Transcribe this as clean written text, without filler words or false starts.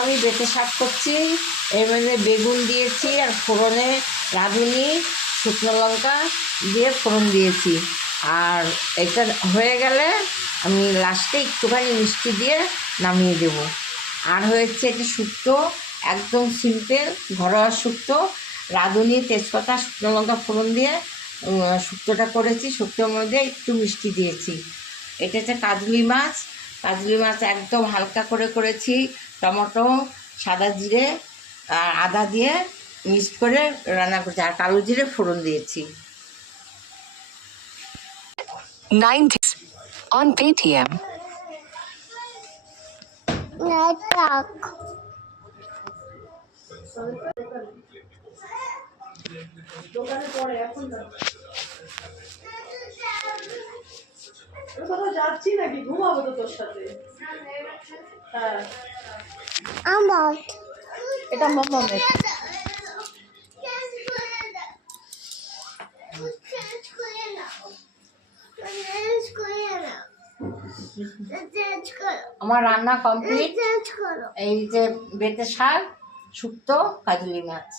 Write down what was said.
আমি বেটে শাক করছি। এর মধ্যে বেগুন দিয়েছি আর ফোড়নে রাঁধুনি শুকনো লঙ্কা দিয়ে ফোড়ন দিয়েছি। আর এটা হয়ে গেলে আমি লাস্টে একটুখানি মিষ্টি দিয়ে নামিয়ে দেব। আর হয়েছে এটি শুক্তো, একদম সিম্পল ঘরোয়া শুক্তো। রাঁধুনি তেজপাতা শুকনো লঙ্কা ফোড়ন দিয়ে শুক্তোটা করেছি। শুক্তোর মধ্যে একটু মিষ্টি দিয়েছি। এটা হচ্ছে কাজলি মাছ। কাজলি মাছ একদম হালকা করে করেছি। টমেটো, সাদা জিরে আর আদা দিয়ে মিক্সড করে রান্না করছি। আর কালো জিরে ফোড়ন দিয়েছি। 90s on Paytm. যাচ্ছি নাকি ঘুমাবো তো তোর সাথে। হ্যাঁ এটা মামামের। আমার রান্না কমপ্লিট। এই যে বেটে শাক, শুক্তো, কাজলি মাছ।